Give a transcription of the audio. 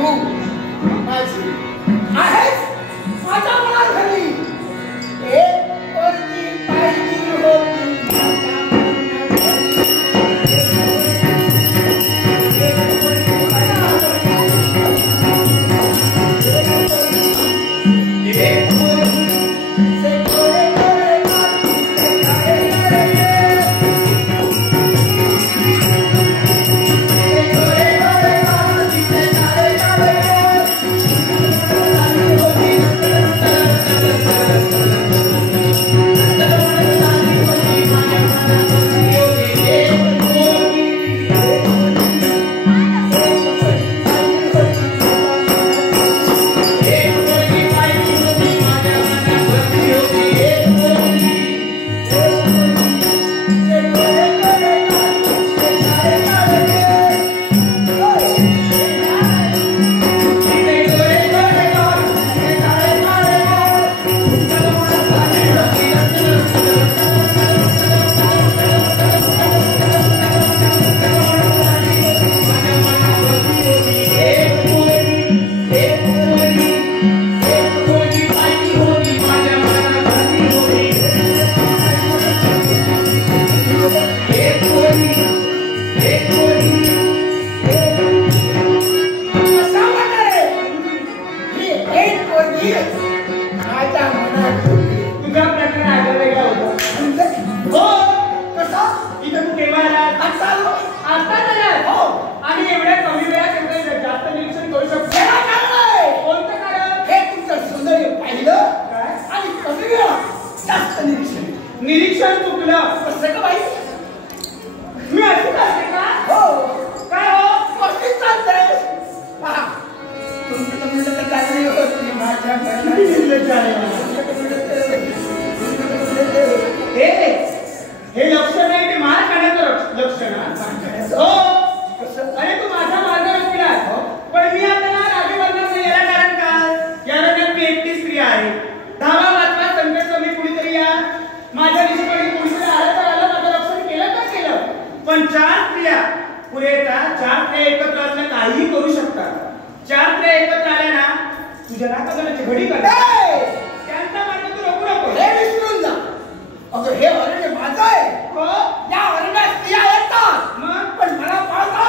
तू माझी आहेस माझ्या मनात घाली एक पोरगी पाहिली होती निरीक्षण चुकलं कसं का बाई मी असं करते का हो काय हो कशी चालतंय पहा तुमचं म्हणलं तर चालली होती माझ्या हे लक्षण आहे ते मार खाण्याचं लक्षण हो अरे तू माझा मार्ग रोखला पण मी आता राजकारणात याला कारण काय या रंगात मी एकटी स्त्री आहे 10वा 5वा संघर्ष मी कुणीतरी या माझ्या दिशेकडे कुणीतरी आलं तर आलं माझं रक्षण केलं तर केलं पण 4 स्त्रिया पुढे येतात 4 स्त्रिया एकत्र असल्या काहीही करू शकतात 4 स्त्रिया एकत्र आल्या ना तुझ्या नाकाची घडी करतात त्यांचा मार्ग तू रोखू नको हे विसरून जा अगं हे अरण्य माझं आहे हो या अरण्यात स्त्रिया येतात मग पण मला पाहता